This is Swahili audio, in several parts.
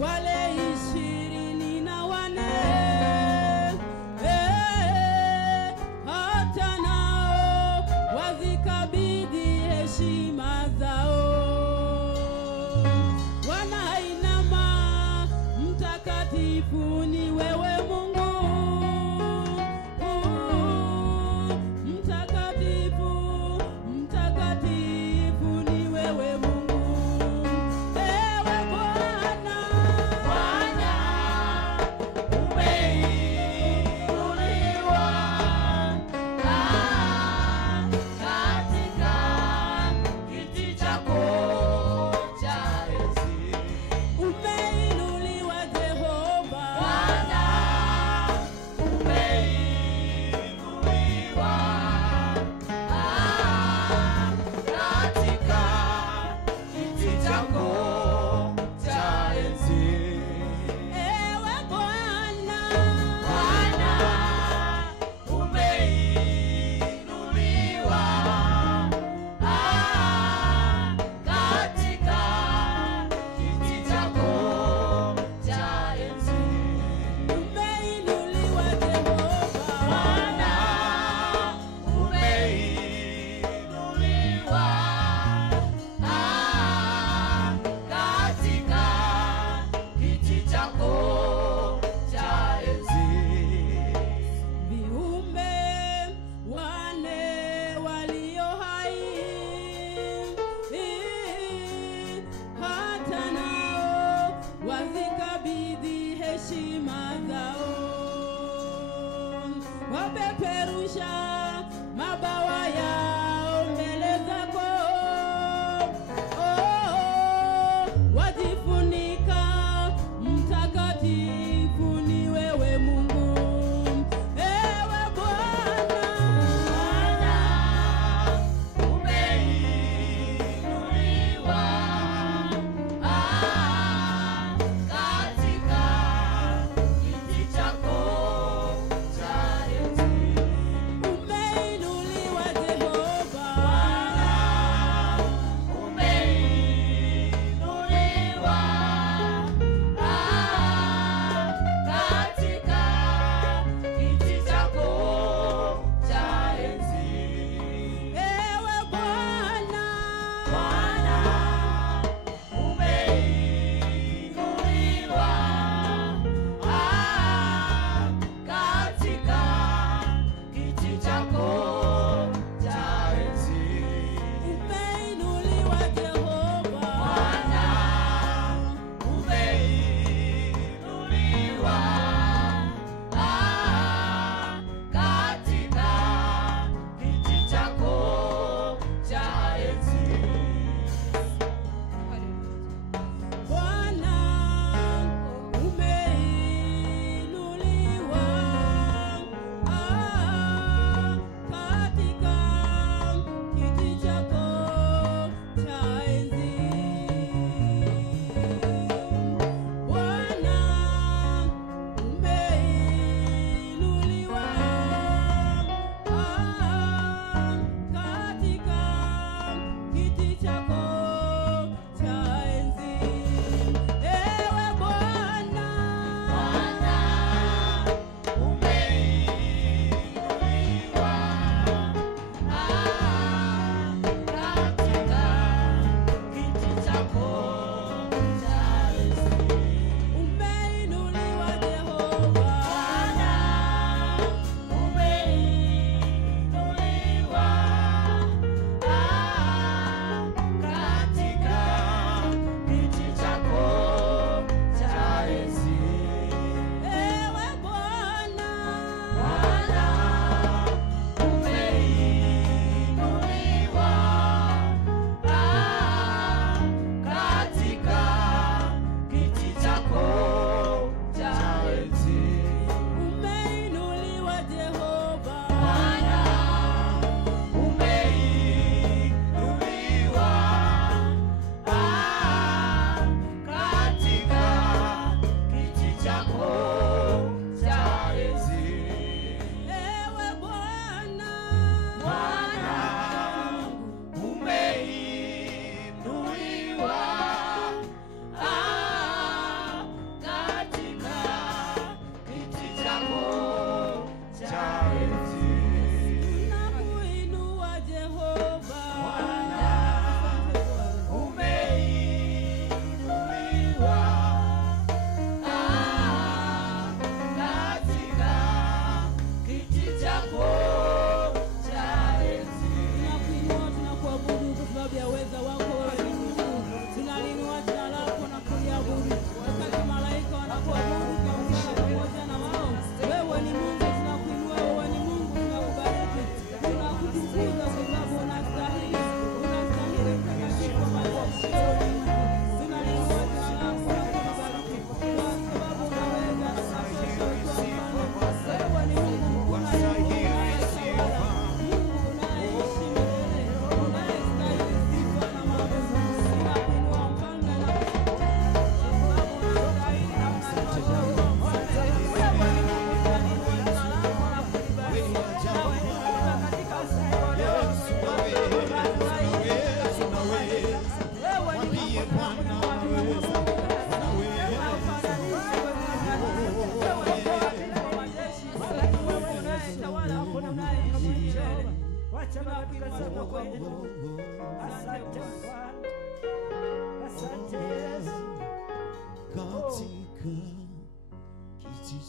Wale 20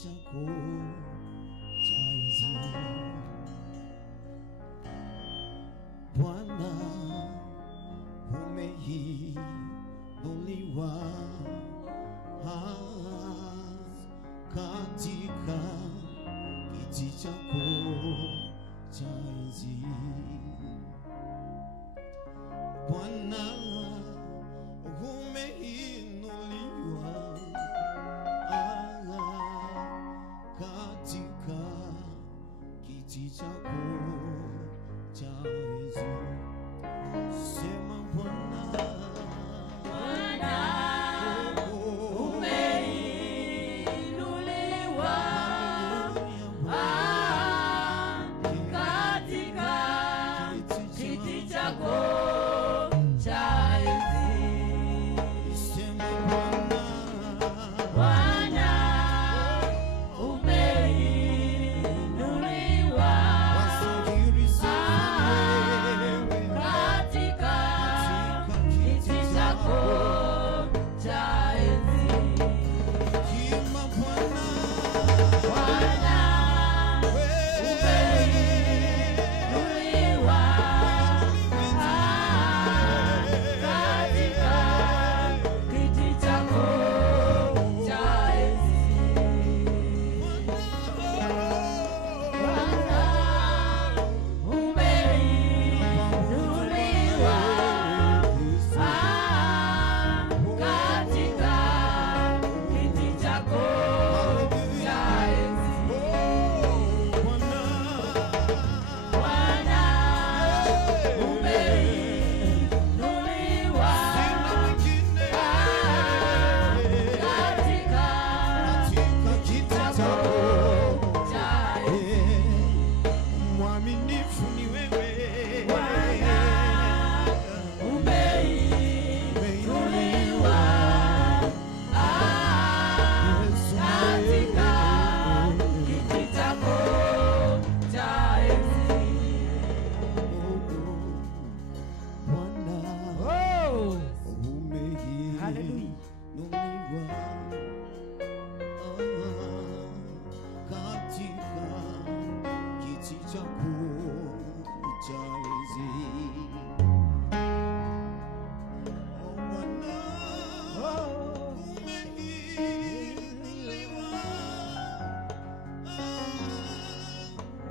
chako cha enzi. Bwana umeinuliwa katika kiti chako cha enzi. Bwana umeinuliwa katika kiti chako cha enzi. Sema Bwana umeinuliwa katika kiti chako cha enzi. Sema Bwana umeinuliwa wasubiri katika kiti chako cha enzi. kima Bwana umeinuliwa katika kiti chako cha enzi. Bwana umeinuliwa katika kiti chako cha enzi. Bwana umeinuliwa katika kiti chako cha enzi. mwaminifu ni wewe. Bwana umeinuliwa katika kiti chako cha enzi. Bwana umeinuliwa katika kiti chako cha enzi. Bwana umeinuliwa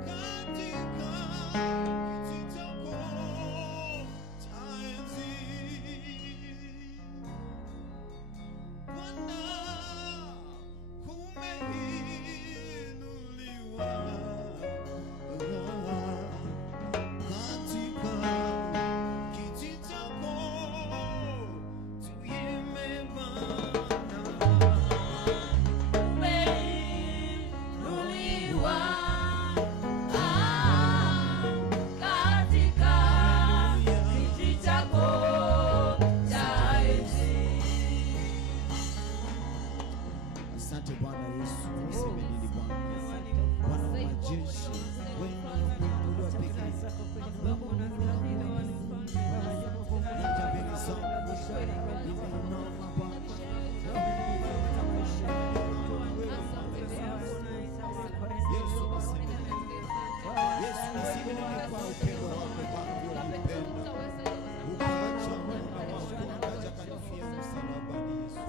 katika kiti chako cha enzi. Bwana umeinuliwa katika kiti chako, tuimbe Bwana. Umeinuliwa katika kiti chako cha enzi. Asante Bwana Yesu, niseme nini Bwana? Bwana wa majeshi, wewe unakuinuliwa pekee. Nija mbele zako, nimeinama Bwana. Yesu niseme nini? Yesu niseme nini kwa upendo wako Bwana uliopenda. Ukaacha mwana wako akaja akanifia msalabani Yesu.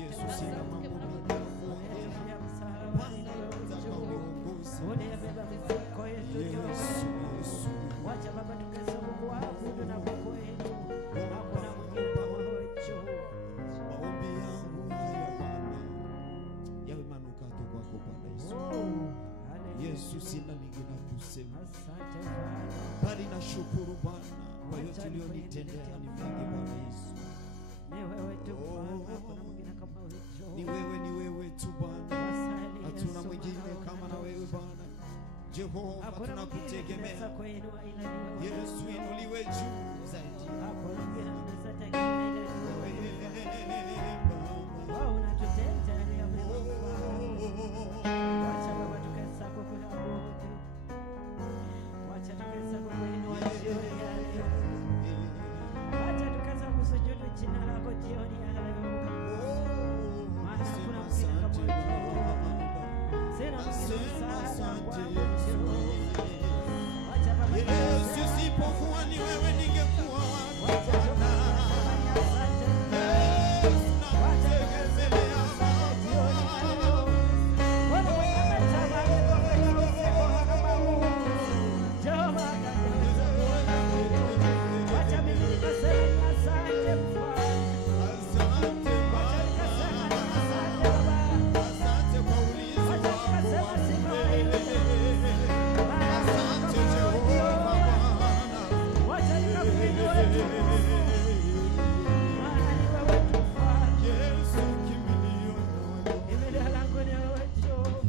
Yesu sina mambo mengi ya kuongea. Bwana nataka uniongoze. Yesu, Yesu. Wacha Baba tukaweza kukuabudu na kukuenzi. Hakuna mwingine kama wewe Jehova. Maombi yangu haya Bwana yawe manukato kwako Bwana Yesu. Yesu sina lingine la kusema. Asante Bwana. Bali nashukuru Bwana kwa yote ulionitendea ni mengi Bwana Yesu. Ni wewe tu Bwana, hakuna mwingine kama wewe Jehova. Ni wewe tu Bwana. Hatuna mwingine kama na wewe Bwana. Jehova tunakutegemea. Yesu inuliwe juu zaidi. Hakuna mwingine anaweza tegemea wewe. Unatutenda ya Mungu. Wacha Baba tukaweza kukuabudu. Wacha tukaweza kukuinua jioni ya leo. Wacha tukaweza kusujudu jina lako jioni ya leo. Maana kuna mwingine kama wewe. Sina mwingine Nasema msaada asante kwangu Yesu. Jehova. Wacha baba Yesu, niseme isipokuwa ni wewe ningekuwa wapi wacha Bwana? Jehova ni asante. Yesu, nakutegemea Baba. Bwana mwenye ametamani kwa kweli usema kama huu. Jehova ataniweza kuona. Wacha mimi nikaseme ni asante Mfalme. Asante Wacha nikaseme ni Baba. asante Baba. Asante kwa ulinzi Wacha wako nikasema wa si milele. Asante Jehova Bwana. wacha nikakuinue tu. Maana ni wewe tu Mfalme. Yesu, kimbilio la wanyonge. Kimbilio langu ni wewe Jehova.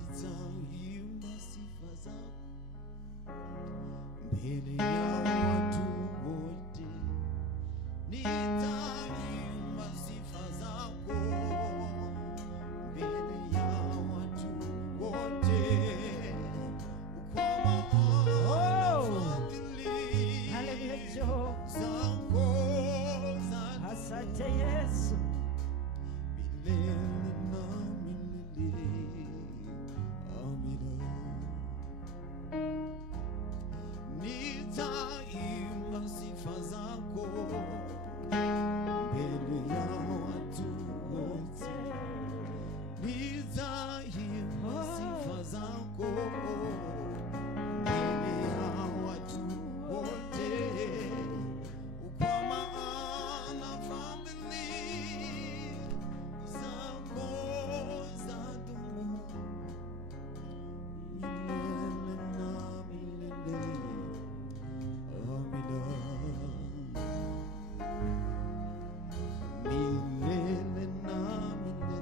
Nitaimba sifa zako mbele ya watu wote, nitaimba sifa zako mbele ya watu wote, kwa maana fadhili Haleluya Jehova. zako za Asante Yesu. milele na milele. Amina. Nitaimba sifa zako mbele ya watu wote, nitaimba sifa zako mbele ya watu wote, kwa maana fadhili zako zadumu milele na milele. Amina. Milele na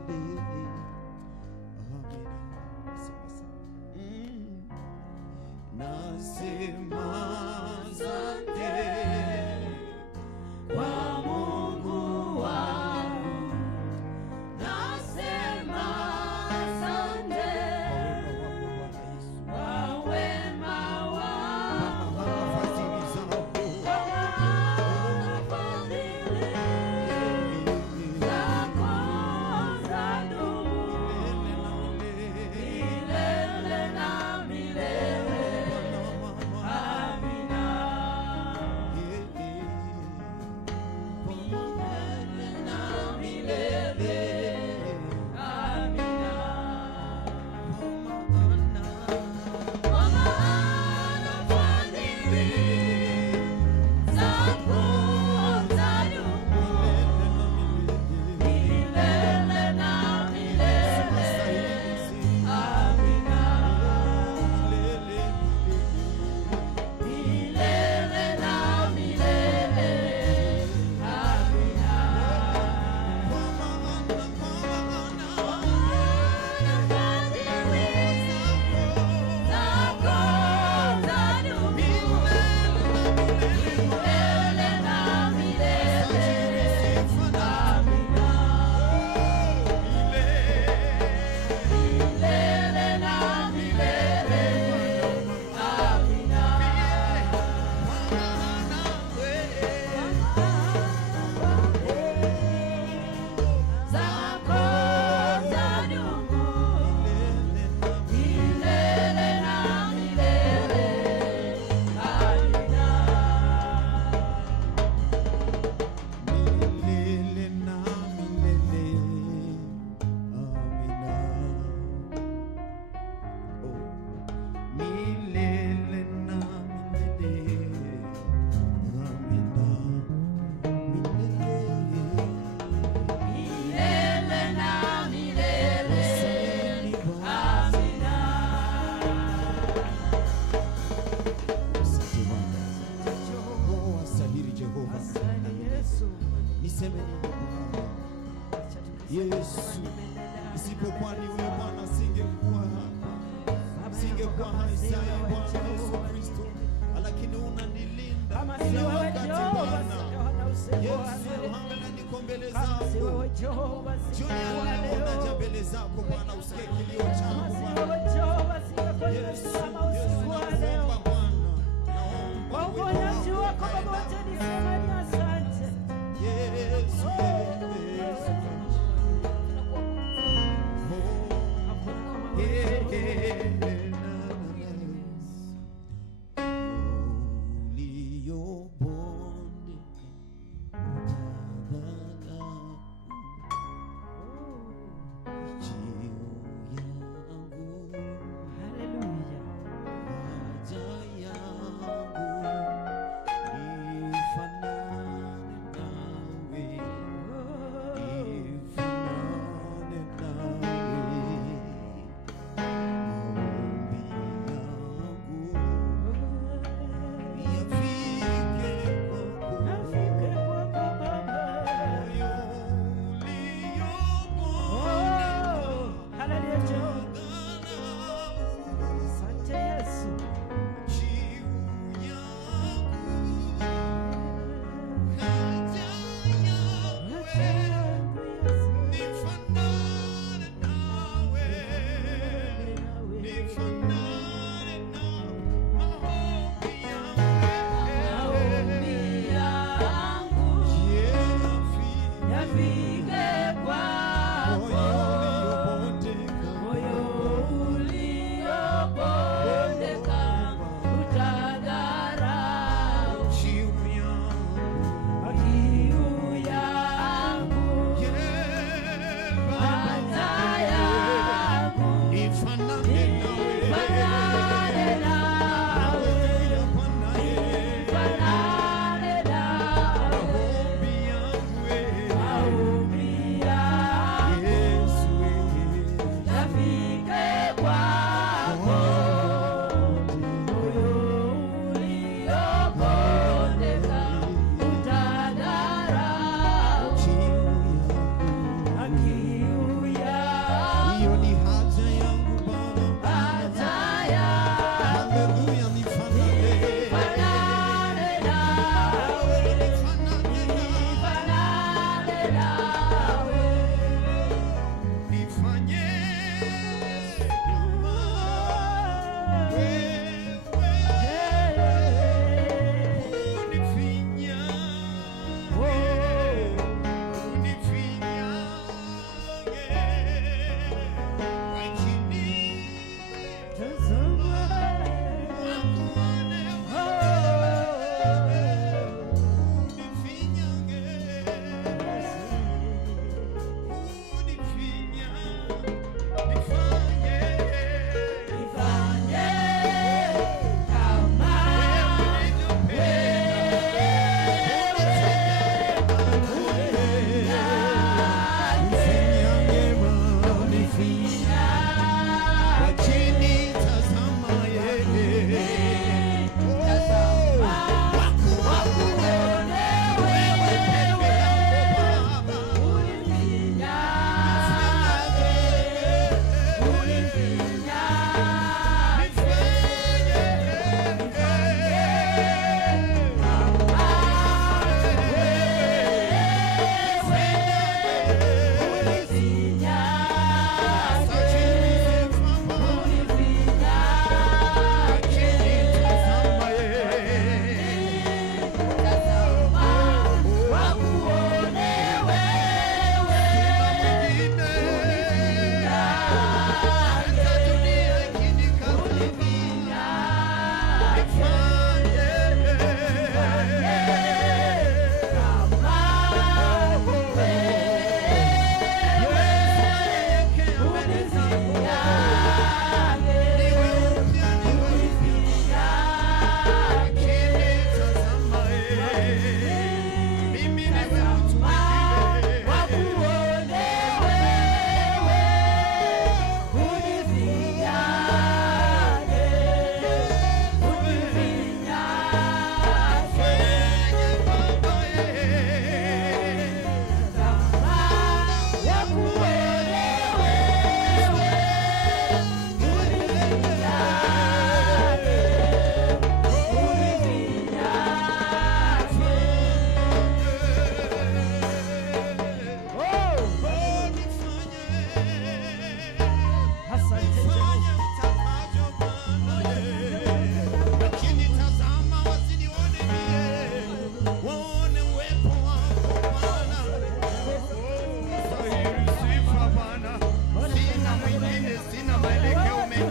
milele. Amina. Sema sana. Nasema asante Kwa Mungu wangu nasema asante kwa wema wako, fadhili zako. kwa maana fadhili zako zadumu milele na milele. Amina. Milele na milele. Amina. Kwa maana fadhili zako zadumu milele na milele. Amina. Milele na milele. Amina. Kwa maana fadhili zako zadumu milele na milele. Amina. Milele na milele. Amina. Zako zadumu milele na milele. Amina. Milele na milele. Amina. Oh. Milele na milele. Amina. Milele. Milele na milele. Amina. Asante Bwana. Oh, asahiri Jehova. Asante Yesu. Niseme nini Bwana? Acha tukisema Yesu, nimeenda. isipokuwa ni wewe Bwana, singekuwa hapa, singekuwa hai sai Bwana Yesu Kristo, lakini unanilinda Kama si kila wewe wakati Jehova Bwana. singeona usiku wa Yesu, leo. angalia niko mbele Kama si zako wewe Jehova jioni ya singekuwa leo, naja leo. mbele zako Bwana, usikie kilio Kama changu si Bwana. wewe Jehova singekuwa Yesu, nimesimama Yesu, usiku wa leo. nakuomba Bwana, naomba Kwa uwepo uponyaji wako wako ukae Baba, nami. wacha niseme ni asante. Yesu, Yesu. Yes.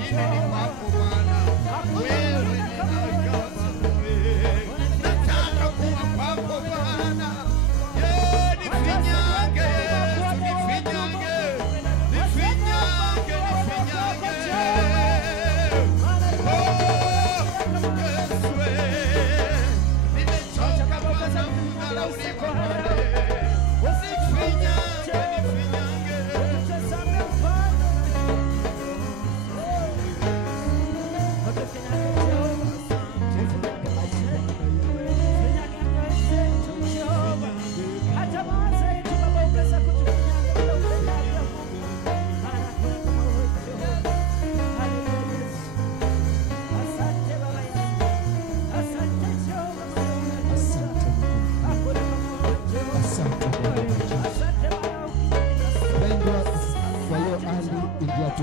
chini kwako Bwana. Wewe ni kama wewe. Nataka kuwa kwako Bwana. Nifinyange, nifinyange, nifinyange, nifinyange. Oh, Yesu, nimechoka Bwana kudharauliwa Bwana. Nifinyange, nifinyange.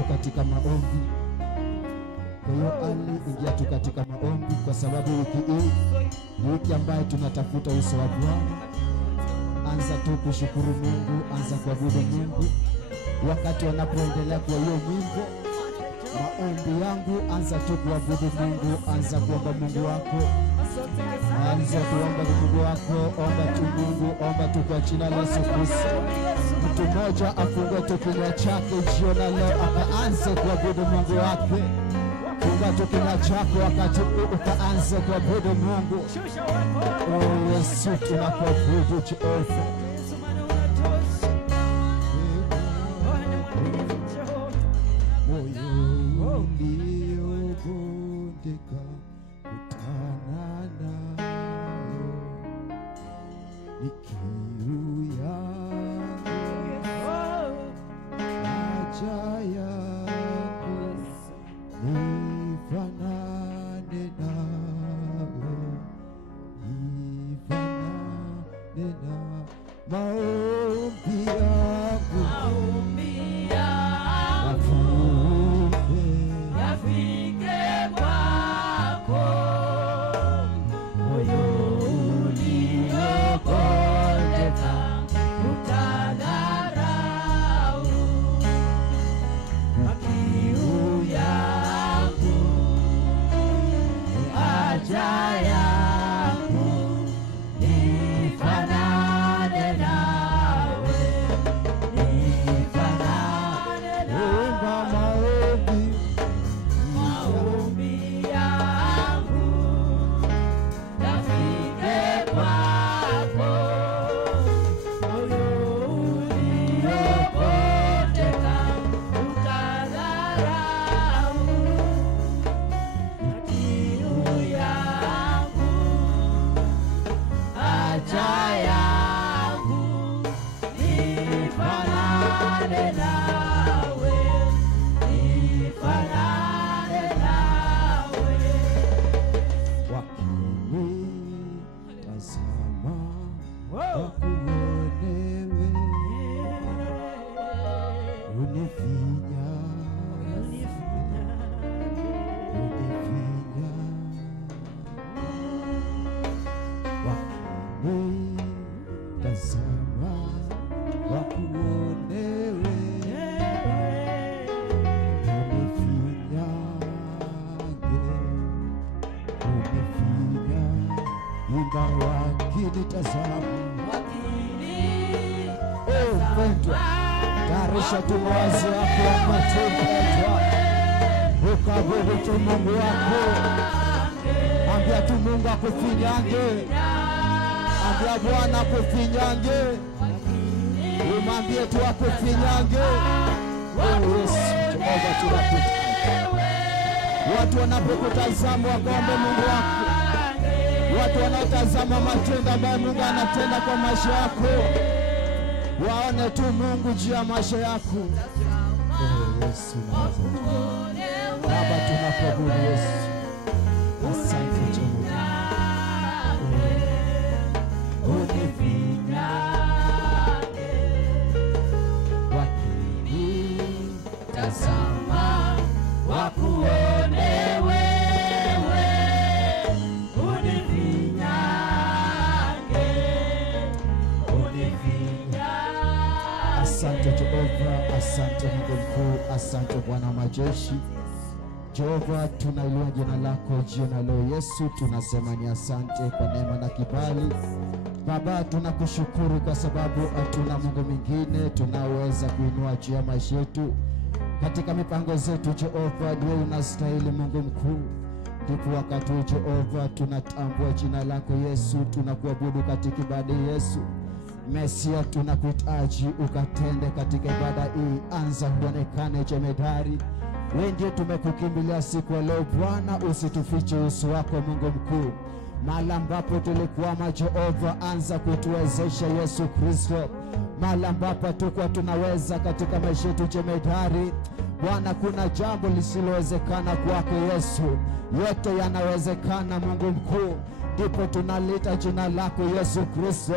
Katika maombi. Kwa hiyo ingia tu katika maombi, kwa sababu wiki hii ni wiki ambayo tunatafuta uso wa Bwana. Anza tu kushukuru Mungu, anza kuabudu Mungu. Wakati wanapoendelea kwa hiyo mwimbo, maombi yangu, anza tu kuabudu Mungu, anza kuomba Mungu wako. Anza kuomba Mungu wako, omba tu Mungu, omba tu kwa jina la Yesu Kristo. Mtu mmoja afungue tu kinywa chake jioni leo, akaanze kuabudu Mungu wake. Funga tu kinywa chako wakati ukaanze kuabudu Mungu. Oh Yesu, tunakuabudu Jehova. Moyo uliobondeka kutana nayo, ni kiu yangu, haja yangu, nifanane nawe, nifanane na maombi yangu, yafike kwako. Moyo uliobondeka utadharau, kiu yangu, haja yangu, nifanane nawe, nifanane nawe. Maombi yangu yafike kwako. Moyo uliobondeka utadharau, kiu yangu, haja yangu, nifanane nawe, nifanane nawe. Wakinitazama wakuonewe, unifinya, unifinya. Wakinitazama wakuonewe, unifinya, imba wakinitazama. Oh mpendwa, tayarisha tu mawazo yako ya matendo, ukabudu tu Mungu wako. Ambia tu Mungu akufinyange, ambia Bwana akufinyange, umwambie tu akufinyange. Oh Yesu, Jehova tunakuita. Watu wanapokutazama wakaombe Mungu wako. Watu wanaotazama matendo ambayo Mungu anatenda kwa maisha yako, waone tu Mungu juu ya maisha yako. Oh Yesu, Baba tunakuabudu Yesu. Asante Jehova. Unifinyage, wakinitazama wakuone wewe, unifinyage, unifinyage. Asante Jehova, asante Mungu mkuu, asante Bwana majeshi. Jehova, tunainua jina lako jioni leo Yesu, tunasema ni asante kwa neema na kibali. Baba, tunakushukuru kwa sababu hatuna Mungu mwingine tunaweza kuinua juu ya maisha yetu. Katika mipango zetu Jehova, wewe unastahili Mungu mkuu. Ndipo wakati Jehova tunatambua jina lako Yesu, tunakuabudu katika ibada Yesu. Mesia, tunakuhitaji ukatende katika ibada hii. Anza kuonekane jemedari. Wewe ndiye tumekukimbilia siku ya leo Bwana, usitufiche uso wako Mungu mkuu. Mahali ambapo tulikuwa Jehova, anza kutuwezesha Yesu Kristo. Mahali ambapo tukua tunaweza katika maisha yetu jemedari Bwana, kuna jambo lisilowezekana kwako Yesu. Yote yanawezekana Mungu mkuu. Ndipo tunalita jina lako Yesu Kristo.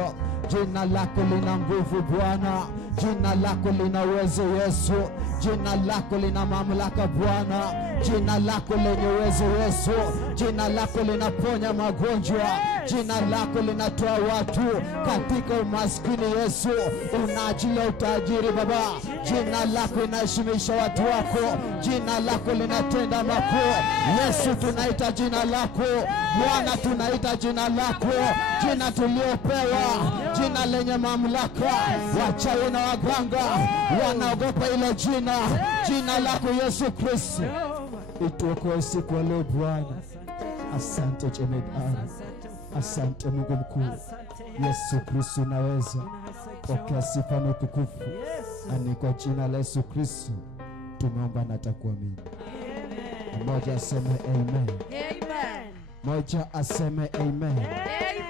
Jina lako lina nguvu Bwana. Jina lako lina uwezo Yesu. Jina lako lina mamlaka Bwana. Jina lako lenye uwezo Yesu. Jina lako linaponya magonjwa. Jina lako linatoa watu katika umaskini Yesu. Unaajilia utajiri Baba. Jina lako linaheshimisha watu wako. Jina lako linatenda makuu. Yesu, tunaita jina lako Bwana, tunaita jina lako, jina tuliopewa, jina lenye mamlaka. Wachawi na waganga wanaogopa ile jina, jina lako Yesu Kristo. Ituokoe siku ya leo Bwana. Asante jemedari. Asante Mungu mkuu. Yesu Kristo unaweza. Pokea sifa na utukufu. Na kwa jina la Yesu Kristo tumeomba na takuamini. Mmoja aseme amen. Amen. Moja aseme amen. Amen.